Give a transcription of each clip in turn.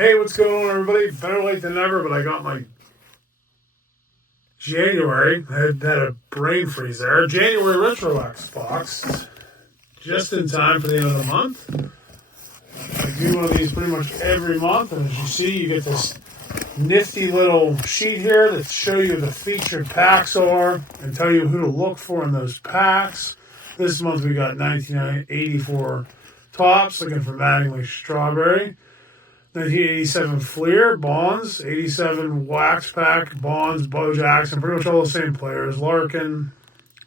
Hey, what's going on, everybody? Better late than never, but I got my January. I had a brain freeze there. January Retrowax box, just in time for the end of the month. I do one of these pretty much every month, and as you see, you get this nifty little sheet here that show you the featured packs are and tell you who to look for in those packs. This month we got 1984 Tops, looking for Mattingly Strawberry. 1987 Fleer, Bonds, 87 Wax Pack, Bonds, Bo Jackson, pretty much all the same players. Larkin,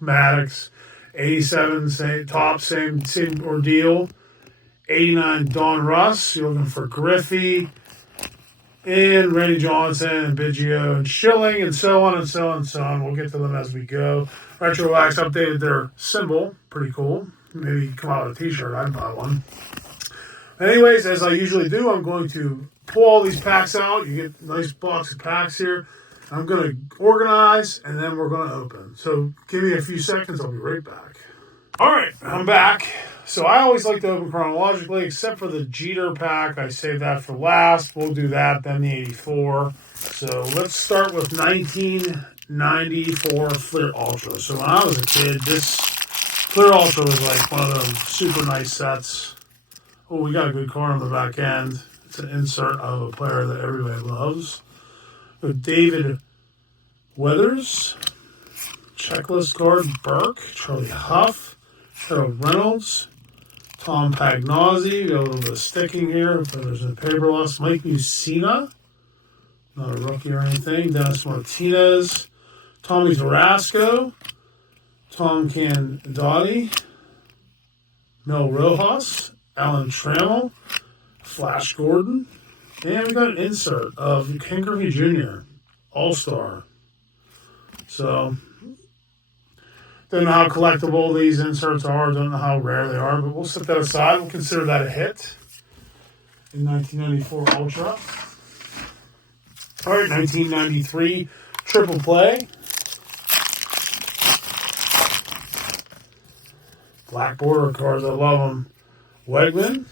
Maddox, 87 Top, same ordeal. 89 Don Russ, you're looking for Griffey, and Randy Johnson, and Biggio, and Schilling, and so on and so on and so on. We'll get to them as we go. Retrowax updated their symbol, pretty cool. Maybe come out with a t-shirt, I'd buy one. Anyways, as I usually do, I'm going to pull all these packs out. You get a nice box of packs here. I'm going to organize, and then we're going to open. So give me a few seconds. I'll be right back. All right, I'm back. So I always like to open chronologically, except for the Jeter pack. I saved that for last. We'll do that, then the 84. So let's start with 1994 Fleer Ultra. So when I was a kid, this Fleer Ultra was like one of those super nice sets. Oh, we got a good card on the back end. It's an insert of a player that everybody loves. With David Weathers, checklist card, Burke, Charlie Huff, Harold Reynolds, Tom Pagnozzi. Got a little bit of sticking here, but there's no paper loss. Mike Mussina, not a rookie or anything. Dennis Martinez, Tommy Tarasco, Tom Candotti, Mel Rojas, Alan Trammell, Flash Gordon, and we got an insert of Ken Griffey Jr., All-Star. So, don't know how collectible these inserts are, don't know how rare they are, but we'll set that aside. We'll consider that a hit in 1994 Ultra. All right, 1993 Triple Play. Black border cards, I love them. Wegman,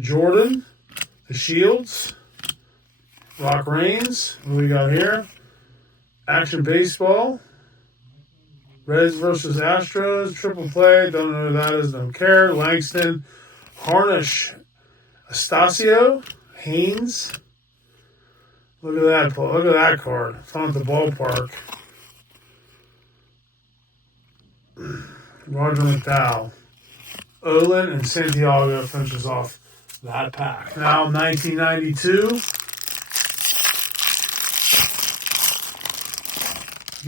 Jordan, the Shields, Rock Reigns. What do we got here? Action Baseball, Reds versus Astros, Triple Play. Don't know who that is, don't care. Langston, Harnish, Astacio, Haynes. Look at that. Look at that card. Found at the ballpark. Roger McDowell. Olin and Santiago finishes off that pack. Now, 1992.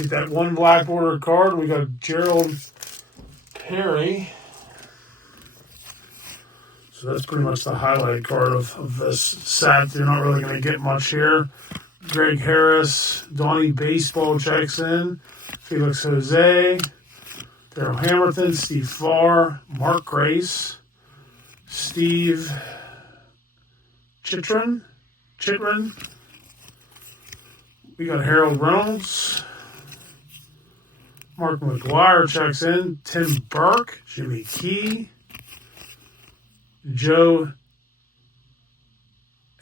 Get that one black border card. We got Gerald Perry. So that's pretty much the highlight card of this set. You're not really going to get much here. Greg Harris, Donnie Baseball checks in. Felix Jose. Daryl Hamilton, Steve Farr, Mark Grace, Steve Chitrin. We got Harold Reynolds. Mark McGuire checks in. Tim Burke, Jimmy Key, Joe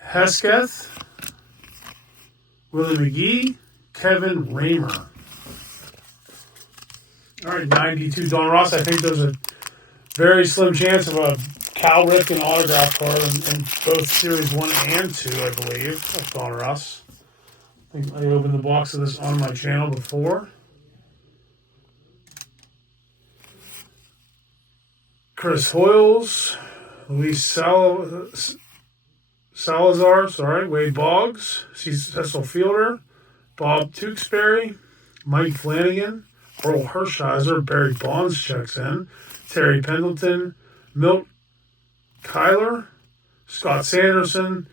Hesketh, Willie McGee, Kevin Raymer. All right, 92 Don Ross. I think there's a very slim chance of a Cal Ripken autograph card in both Series 1 and 2, I believe, of Don Ross. I think I opened the box of this on my channel before. Chris Hoyles, Luis Salazar, Wade Boggs, Cecil Fielder, Bob Tewksbury, Mike Flanagan, Earl Hershiser, Barry Bonds checks in, Terry Pendleton, Milt Kyler, Scott Sanderson,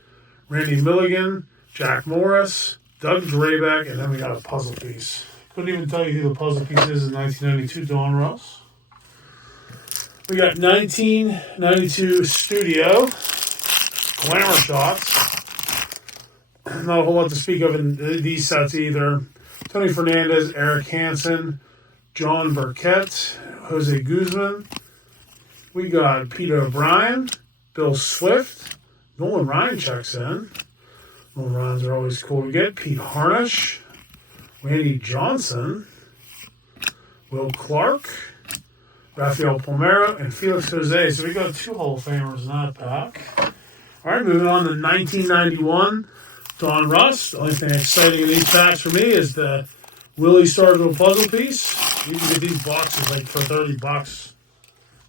Randy Milligan, Jack Morris, Doug Drabeck, and then we got a puzzle piece. Couldn't even tell you who the puzzle piece is in 1992, Don Ross. We got 1992 Studio, Glamour Shots. Not a whole lot to speak of in these sets either. Tony Fernandez, Eric Hansen, John Burkett, Jose Guzman. We got Peter O'Brien, Bill Swift, Nolan Ryan checks in, Home runs are always cool to get. Pete Harnish, Randy Johnson, Will Clark, Rafael Palmeiro, and Felix Jose. So we got 2 Hall of Famers in that pack. All right, moving on to 1991. Don Russ. The only thing exciting in these packs for me is the Willie Stargell puzzle piece. You can get these boxes like for $30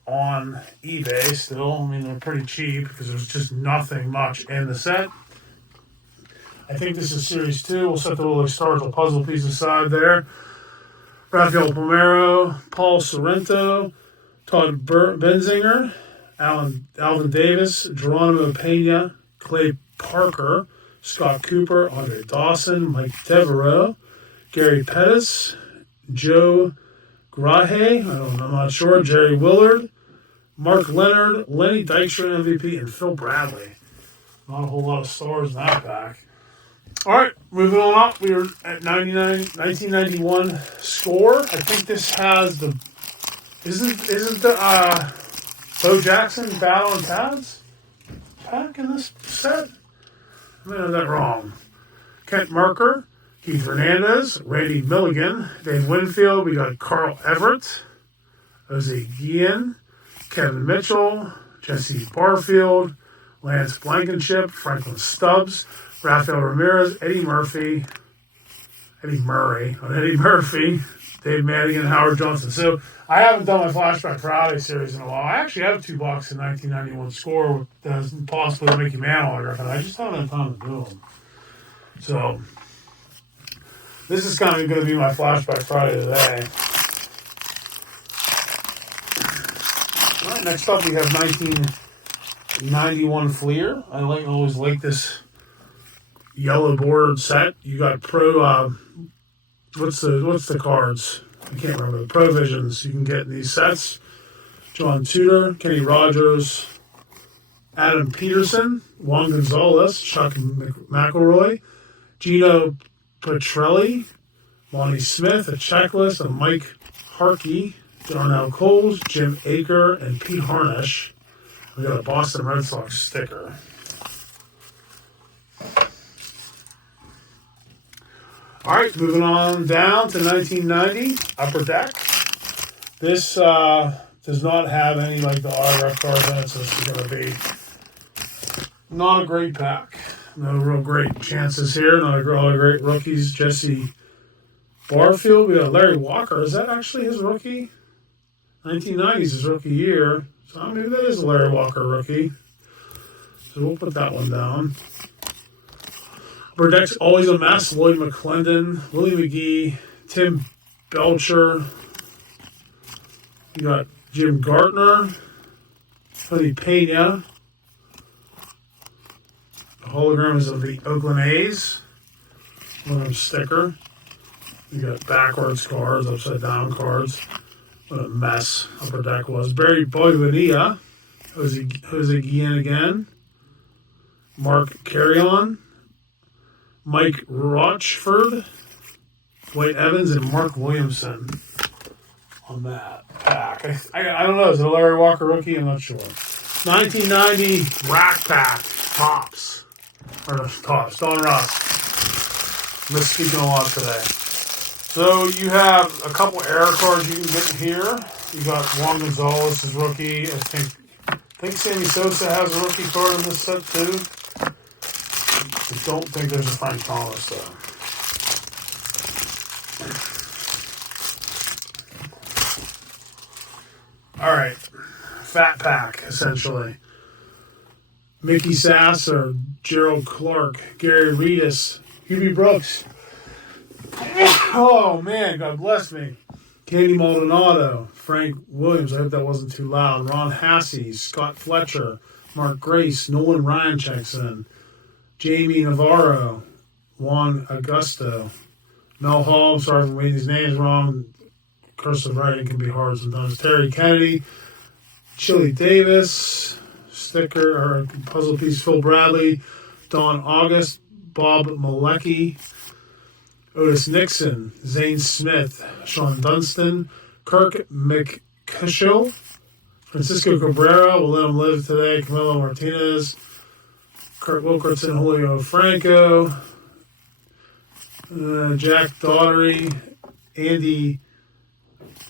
on eBay still. I mean, they're pretty cheap because there's just nothing much in the set. I think this is Series 2. We'll set the Willie Stargell puzzle piece aside there. Rafael Palmeiro, Paul Sorrento, Todd Benzinger, Alvin Davis, Geronimo Pena, Clay Parker, Scott Cooper, Andre Dawson, Mike Devereaux, Gary Pettis, Joe Grahe, I'm not sure, Jerry Willard, Mark Leonard, Lenny Dykstra MVP, and Phil Bradley. Not a whole lot of stars in that pack. All right, moving on up. We were at 1991 score. I think this has the... Isn't the Bo Jackson Battle and Tabs pack in this set? I may have that wrong. Kent Merker, Keith Hernandez, Randy Milligan, Dave Winfield. We got Carl Everett, Jose Guillen, Kevin Mitchell, Jesse Barfield, Lance Blankenship, Franklin Stubbs, Rafael Ramirez, Eddie Murray, Dave Madigan, Howard Johnson. So I haven't done my Flashback Friday series in a while. I actually have 2 boxes in 1991 score that's possibly a Mickey Mantle autograph, and I just haven't had time to do them. So this is kind of going to be my Flashback Friday today. All right, next up we have 1991 Fleer. I always like this yellow bordered set. You got Pro. What's the cards? I can't remember. The Provisions you can get in these sets. John Tudor, Kenny Rogers, Adam Peterson, Juan Gonzalez, Chuck McElroy, Gino Petrelli, Lonnie Smith, a checklist of Mike Harkey, Darnell Coles, Jim Aker, and Pete Harnish. We got a Boston Red Sox sticker. All right, moving on down to 1990, Upper Deck. This does not have any like the autograph cards in it, so this is going to be not a great pack. No real great chances here. Not a lot of great rookies. Jesse Barfield. We got Larry Walker. Is that actually his rookie? 1990s his rookie year. So maybe that is a Larry Walker rookie. So we'll put that one down. Upper Deck's always a mess. Lloyd McClendon, Willie McGee, Tim Belcher. You got Jim Gartner, Tony Pena. The hologram is of the Oakland A's. One of them sticker. You got backwards cards, upside down cards. What a mess Upper Deck was. Barry Bonilla, Jose Guillen again. Mark Carrion. Mike Rochford, Dwight Evans, and Mark Williamson on that pack. I don't know. Is it a Larry Walker rookie? I'm not sure. 1990 Rack Pack Tops. Or no, Tops. Don Russ. I'm misspeaking a lot today. So you have a couple error cards you can get here. You got Juan Gonzalez, his rookie. I think Sammy Sosa has a rookie card in this set too. I don't think there's a Frank Thomas, though. All right. Fat pack, essentially. Mickey Sasser, Gerald Clark, Gary Reedus, Hubie Brooks. Oh, man, God bless me. Candy Maldonado, Frank Williams, I hope that wasn't too loud. Ron Hassey, Scott Fletcher, Mark Grace, Nolan Ryan checks in. Jamie Navarro, Juan Augusto, Mel Hall, sorry for reading these names wrong. Cursive writing can be hard sometimes. Terry Kennedy, Chili Davis, sticker or puzzle piece Phil Bradley, Don August, Bob Malecki, Otis Nixon, Zane Smith, Sean Dunston, Kirk McCushel, Francisco Cabrera, we'll let him live today, Camilo Martinez, Kurt Wilkerson, Julio Franco, Jack Daugherty, Andy,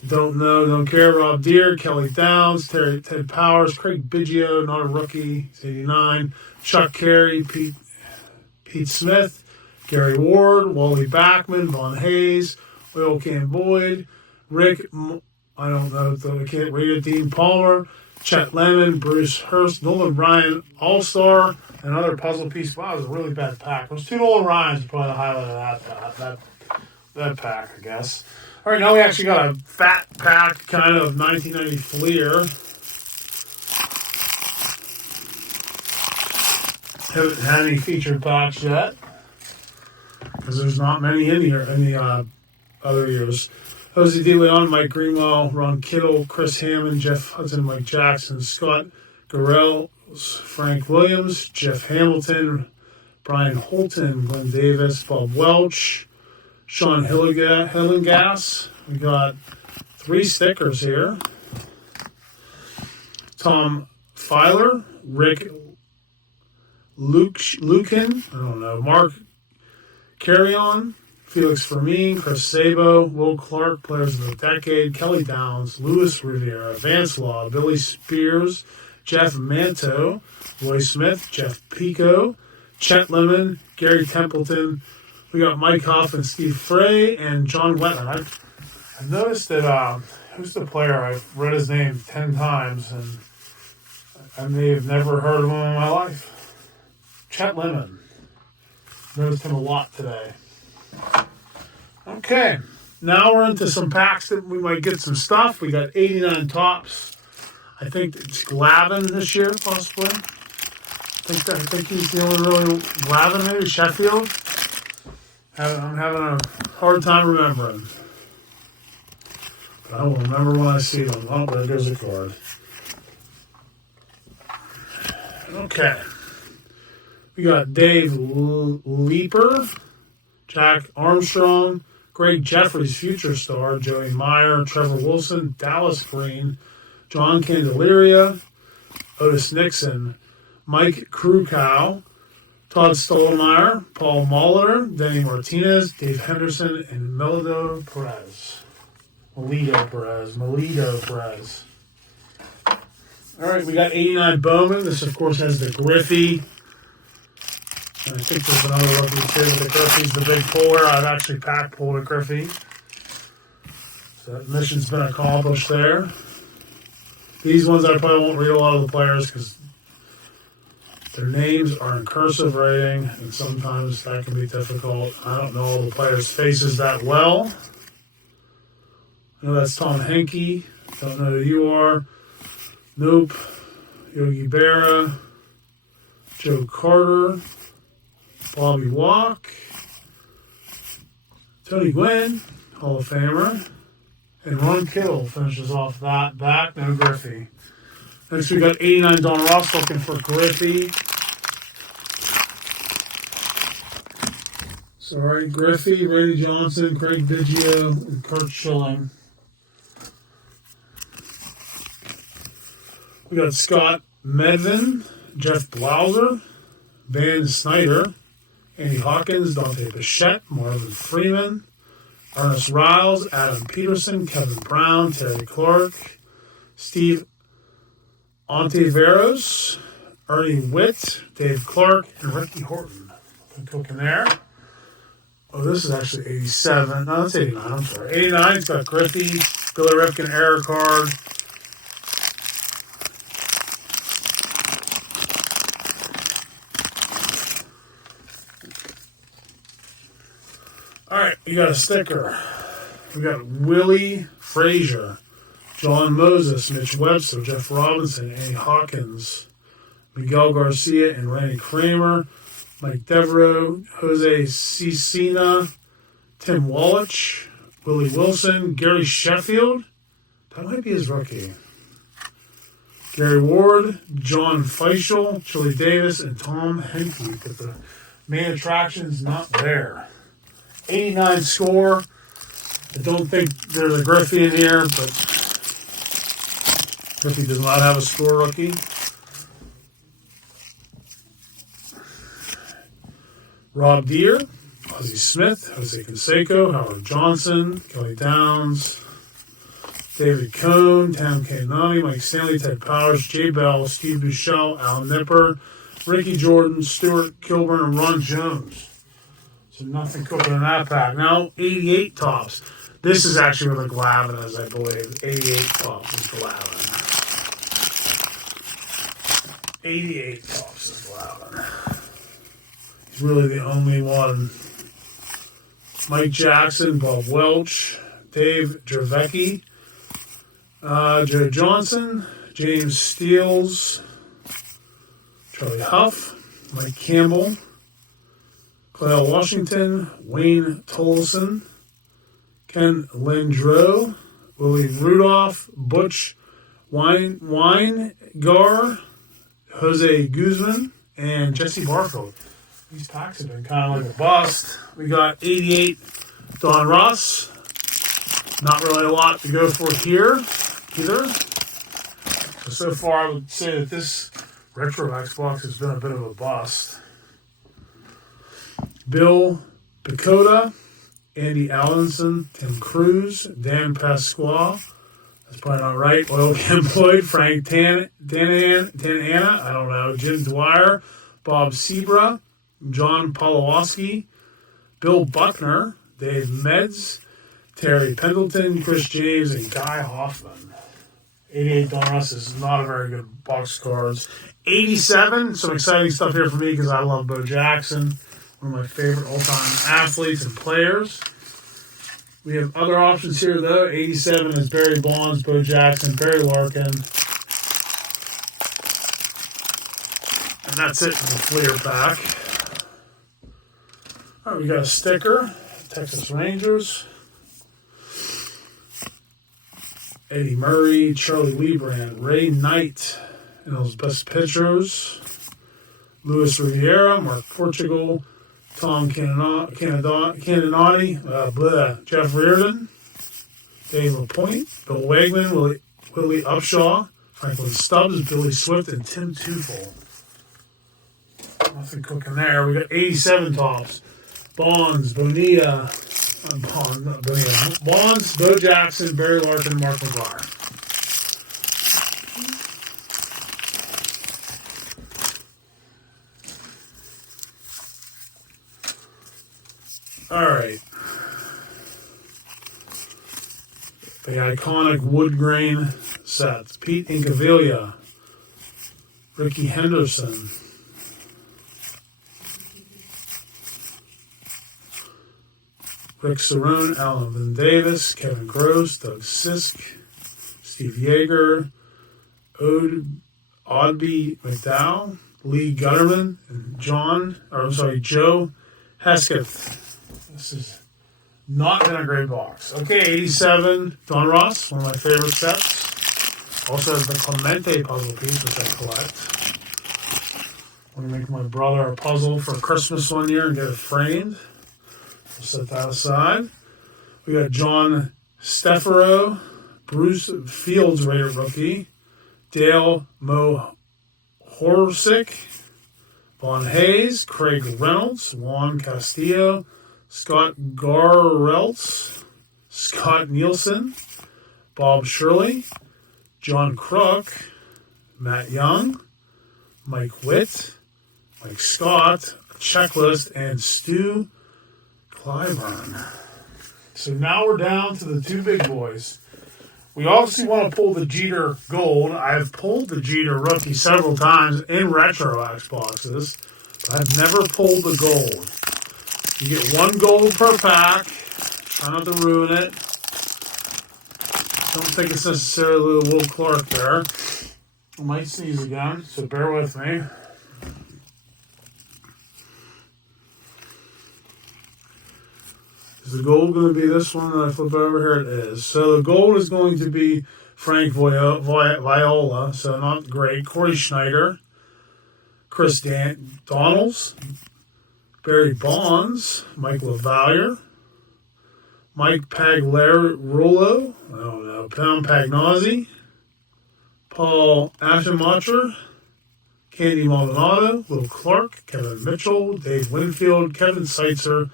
don't know, don't care, Rob Deere, Kelly Downs, Ted Powers, Craig Biggio, not a rookie, he's 89, Chuck Carey, Pete Smith, Gary Ward, Wally Backman, Von Hayes, Will Can Boyd, Rick, I don't know, I can't read it, Dean Palmer, Chet Lemon, Bruce Hurst, Nolan Ryan, All-Star, and other puzzle piece. Wow, it was a really bad pack. Those two Nolan Ryans are probably the highlight of that pack, I guess. All right, now we actually got a fat pack, kind of 1990 Fleer. Haven't had any featured packs yet, because there's not many in here in the other years. Jose De Leon, Mike Greenwell, Ron Kittle, Chris Hammond, Jeff Hudson, Mike Jackson, Scott Garrell, Frank Williams, Jeff Hamilton, Brian Holton, Glenn Davis, Bob Welch, Sean Hillengass. We got 3 stickers here. Tom Filer, Rick Lukin, I don't know, Mark Carrion, Felix Fermin, Chris Sabo, Will Clark, Players of the Decade, Kelly Downs, Louis Riviera, Vance Law, Billy Spears, Jeff Manto, Roy Smith, Jeff Pico, Chet Lemon, Gary Templeton. We got Mike Huff and Steve Frey and John Wetton. I've noticed that, who's the player? I've read his name 10 times, and I may have never heard of him in my life. Chet Lemon. Noticed him a lot today. Okay, now we're into some packs that we might get some stuff. We got 89 tops. I think it's Glavin this year, possibly. I think he's the only really Glavin, maybe Sheffield. I'm having a hard time remembering. But I will remember when I see them. Oh, there goes a card. Okay. We got Dave Leeper, Jack Armstrong, Greg Jeffries, future star, Joey Meyer, Trevor Wilson, Dallas Green, John Candelaria, Otis Nixon, Mike Krukow, Todd Stollmeyer, Paul Molitor, Denny Martinez, Dave Henderson, and Melito Perez. All right, we got 89 Bowman. This, of course, has the Griffey. And I think there's another rookie too. The Griffey's the big puller. I've actually pack pulled a Griffey. So that mission's been accomplished there. These ones I probably won't read a lot of the players because their names are in cursive writing, and sometimes that can be difficult. I don't know all the players' faces that well. I know that's Tom Henke. Don't know who you are. Nope. Yogi Berra. Joe Carter. Bobby Walk, Tony Gwynn, Hall of Famer, and Ron Kittle finishes off that back. No Griffey. Next we got 89 Don Ross looking for Griffey. Sorry, Griffey, Randy Johnson, Craig Biggio, and Kurt Schilling. We got Scott Medvin, Jeff Blauser, Van Snyder, Andy Hawkins, Dante Bichette, Marvin Freeman, Ernest Riles, Adam Peterson, Kevin Brown, Terry Clark, Steve Ontiveros, Ernie Witt, Dave Clark, and Ricky Horton. Good cooking there. Oh, this is actually 87. No, that's 89. I'm sorry. 89, it's got Griffey, Billy Ripken error card. All right, we got a sticker. We got Willie Frazier, John Moses, Mitch Webster, Jeff Robinson, Andy Hawkins, Miguel Garcia, and Randy Kramer, Mike Devereaux, Jose Cicina, Tim Wallach, Willie Wilson, Gary Sheffield. That might be his rookie. Gary Ward, John Feischl, Chili Davis, and Tom Henke. But the main attraction is not there. 89 score. I don't think there's a Griffey in here, but Griffey does not have a score rookie. Rob Deere, Ozzie Smith, Jose Canseco, Howard Johnson, Kelly Downs, David Cohn, Tam Kanani, Mike Stanley, Ted Powers, Jay Bell, Steve Buchel, Alan Nipper, Ricky Jordan, Stuart Kilburn, and Ron Jones. So nothing cooking in that pack. Now, 88 tops. This is actually with a Glavin, as I believe. 88 tops is Glavin. 88 tops is Glavin. He's really the only one. Mike Jackson, Bob Welch, Dave Dravecki, Joe Johnson, James Steels, Charlie Huff, Mike Campbell, Clell Washington, Wayne Tolson, Ken Lindro, Willie Rudolph, Butch Weingar, Jose Guzman, and Jesse Barfield. These packs have been kind of like a bust. We got 88 Don Ross. Not really a lot to go for here either. So far I would say that this Retrowax box has been a bit of a bust. Bill Picota, Andy Allenson, Tim Cruz, Dan Pasqua, that's probably not right, Oil Ken Boyd, Frank Tanana, I don't know, Jim Dwyer, Bob Sebra, John Polowoski, Bill Buckner, Dave Meds, Terry Pendleton, Chris James, and Guy Hoffman. 88 Don Ross is not a very good box of cards. 87, some exciting stuff here for me because I love Bo Jackson, one of my favorite all-time athletes and players. We have other options here, though. 87 is Barry Bonds, Bo Jackson, Barry Larkin. And that's it for the Fleer pack. All right, we got a sticker, Texas Rangers. Eddie Murray, Charlie Lebrand, Ray Knight, and those best pitchers. Luis Riviera, Mark Portugal, Tom Cannonati, Jeff Reardon, Dave LaPointe, Bill Wegman, Willie Upshaw, Franklin Stubbs, Billy Swift, and Tim Teufel. Nothing cooking there. We got 87 tops. Bonds, Bonilla, Bonds, Bo Jackson, Barry Larkin, Mark McGuire. All right. The iconic wood grain sets. Pete Incaviglia, Ricky Henderson, Rick Cerrone, Alan Vin Davis, Kevin Gross, Doug Sisk, Steve Yeager, Odby McDowell, Lee Gutterman, and Joe Hesketh. This has not been a great box. Okay, 87, Don Ross, one of my favorite sets. Also has the Clemente puzzle piece, which I collect. I'm going to make my brother a puzzle for Christmas one year and get it framed. We'll set that aside. We got John Steffero, Bruce Fields, Raider rookie, Dale Mohorsic, Vaughn Hayes, Craig Reynolds, Juan Castillo, Scott Garrelts, Scott Nielsen, Bob Shirley, John Crook, Matt Young, Mike Witt, Mike Scott, Checklist, and Stu Clyburn. So now we're down to the two big boys. We obviously want to pull the Jeter Gold. I've pulled the Jeter Rookie several times in Retrowax boxes, but I've never pulled the Gold. You get one gold per pack. Try not to ruin it. Don't think it's necessarily the Will Clark there. I might sneeze again, so bear with me. Is the gold going to be this one that I flip over? Here it is. So the gold is going to be Frank Viola, so not great. Corey Schneider, Chris Donalds, Barry Bonds, Mike LaValliere, Mike Pagliarulo, I don't know, Pam Pagnozzi, Paul Ashenmacher, Candy Maldonado, Will Clark, Kevin Mitchell, Dave Winfield, Kevin Seitzer,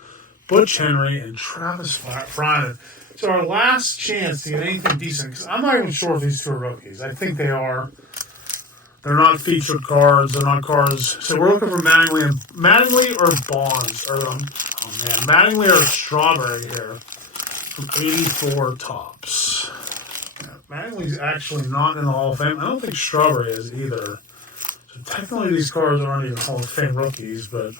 Butch Henry, and Travis Fryman. So our last chance to get anything decent, because I'm not even sure if these two are rookies. I think they are. They're not featured cards. They're not cards. So we're looking for Mattingly or Bonds. Mattingly or Strawberry here from 84 Tops. Mattingly's actually not in the Hall of Fame. I don't think Strawberry is either. So technically these cards aren't even Hall of Fame rookies, but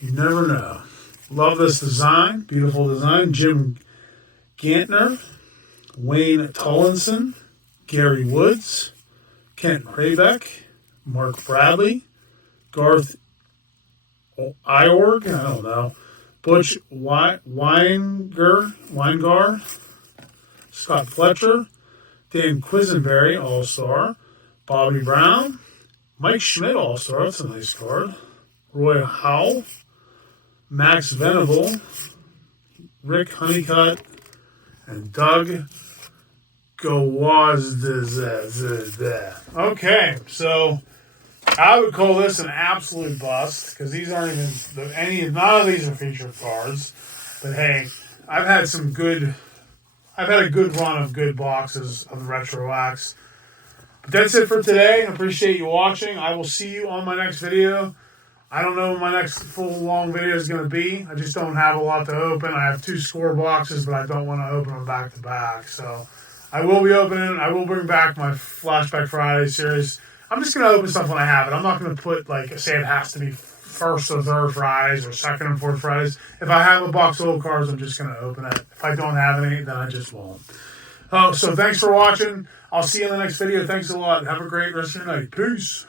you never know. Love this design. Beautiful design. Jim Gantner, Wayne Tollinson, Gary Woods, Kent Hrabeck, Mark Bradley, Garth Iorg, I don't know, Butch Weingar, Scott Fletcher, Dan Quisenberry, All-Star, Bobby Brown, Mike Schmidt, All-Star, that's a nice card, Roy Howell, Max Venable, Rick Honeycutt, and Doug Gawazda. Okay, so I would call this an absolute bust because these aren't even none of these are featured cards. But hey, I've had a good run of good boxes of the Retrowax. But that's it for today. I appreciate you watching. I will see you on my next video. I don't know when my next full long video is going to be. I just don't have a lot to open. I have 2 score boxes, but I don't want to open them back to back. So I will be opening. I will bring back my Flashback Friday series. I'm just going to open stuff when I have it. I'm not going to put say it has to be first or third Fridays or second and fourth Fridays. If I have a box of old cards, I'm just going to open it. If I don't have any, then I just won't. So thanks for watching. I'll see you in the next video. Thanks a lot. Have a great rest of your night. Peace.